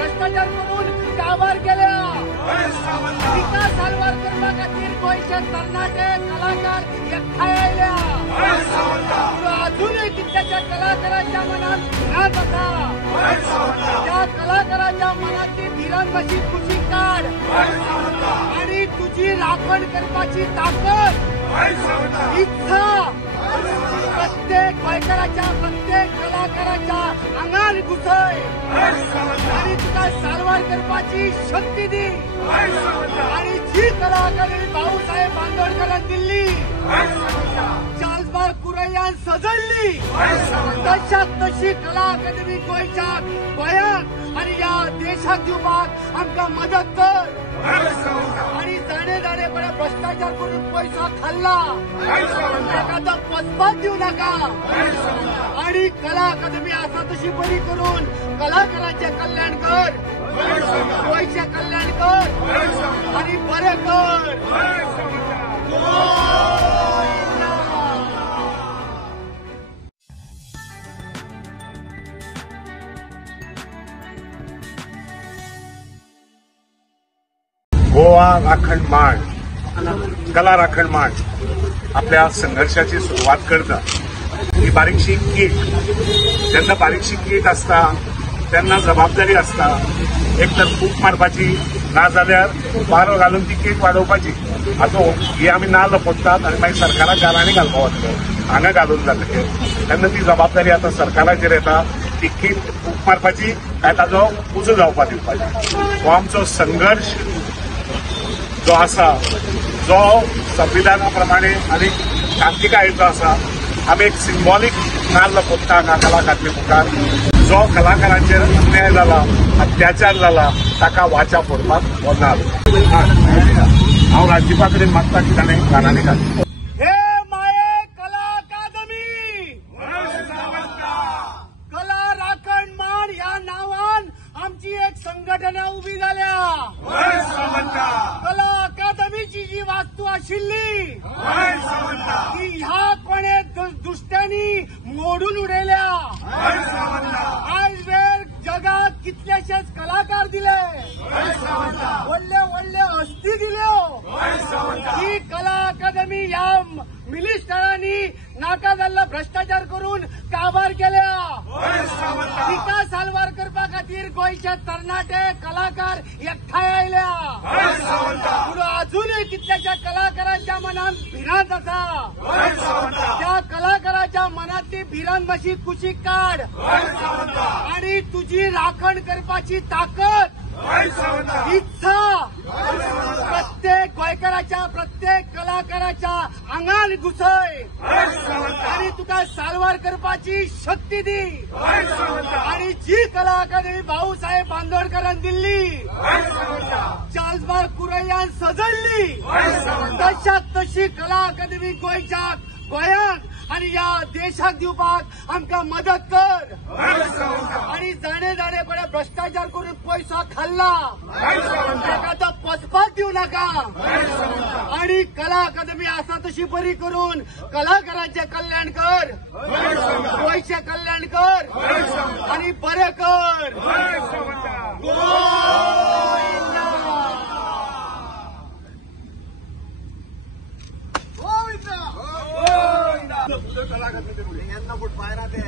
भ्रष्टाचार करून कारभार केल्या विकास हालवार करपा खातीर गोंयचे तरणाटे कलाकार एकठांय आयल्या अजूनही कितल्याशा कलाकारांच्या मनात भिरांत आसा त्या कलाकारांच्या मनातली भिरांत कशी खुशी काढ आणि तुझी राखण करपाची ताकद इच्छा प्रत्येक गोंयकाराच्या प्रत्येक कलाकाराच्या आंगार घुसय आणि तुका सारवार करपाची शक्ती दी आणि जी कला अकादमी भाऊसाहेब बांदोडकरान दिल्ली चार्ल्स कुरैयान सजळली तशात तशी कला अकादमी गोंयाक आणि या देशाक दिवपाक आमकां मदत कर आणि जाणे जाणेपणे भ्रष्टाचार करून पैसा खाल्ला एखादा पसपात देऊ नका आणि कला अकादमी असा तशी बरी करून कलाकारांचे कल्याण कर गोंयचे कल्याण कर आणि बरे कर गोवा राखण मांड कला राखण मांड आपल्या संघर्षाची सुरुवात करता ही बारीकशी कीट जेन्ना बारीकशी कीट असता तेन्ना जबाबदारी असता एक तर फूक मारपाची ना जाल्यार वारो घालून ती कीट वाडोवपाची ही आमी नाल्ल फोडटात आनी मागीर सरकाराक गाराणी घालपाक वतले हांगा घालून जातले तेन्ना ती जबाबदारी आतां सरकाराचेर येता ती कीट फूक मारपाची काय ताजो उजो जावपाक दिवपाची हो आमचो संघर्श जो आसा जो संविधाना प्रमाणे आनी क्रांतिकायेचो आसा आमी एक सिंबॉलीक नाल्ल फोडटा हांगा कला अकादमी मुखार जो कलाकारांचेर अन्याय जाला अत्याचार जाला ताका वाचा फोडपाक हो नाल्ल हांव राजदीपा कडेन मागता की ताणें गाराणी घाली कला राखण मांड ह्या नावान आमची एक संघटना उभी जाल्या कला अकादमीची जी वास्तू आशिल्ली ती ह्या कोणे दुष्ट्यांनी मोडून उडयल्या आज वेळ जगात कितलेशेच कलाकार दिले व्हडले व्हडले हस्ती दिल्यो ही कला अकादमी ह्या मिनिस्टरांनी नाका जाल्लो भ्रष्टाचार करून कारभार केल्या विकास हालवार करपा खातीर गोंयचे तरणाटे कलाकार एकठांय आयल्या अजूनही कितल्याशा कलाकारांच्या मनात भिरांत आसा त्या कलाकाराच्या मनातली भिरांत मातशी कुशीक काढ आणि तुझी राखण करपाची ताकद इच्छा प्रत्येक गोंयकाराच्या प्रत्येक कलाकाराच्या आंगार घुसय आणि तुका सारवार करपाची शक्ती दी आणि जी कला अकादमी भाऊसाहेब बांदोडकरान दिल्ली चार्ल्स कुरैयान सजळली तशात तशी कला अकादमी गोंयाक आणि या देशाक दिवपाक आमकां मदत कर आणि जाणे जाणेपणे भ्रष्टाचार करून पैसा खाल्ला एखादा पसपात देऊ नका आणि कला अकादमी असा तशी बरी करून कलाकारांचे कल्याण कर गोंयचे कल्याण कर आणि बरे कर यांना फूट पायरा ते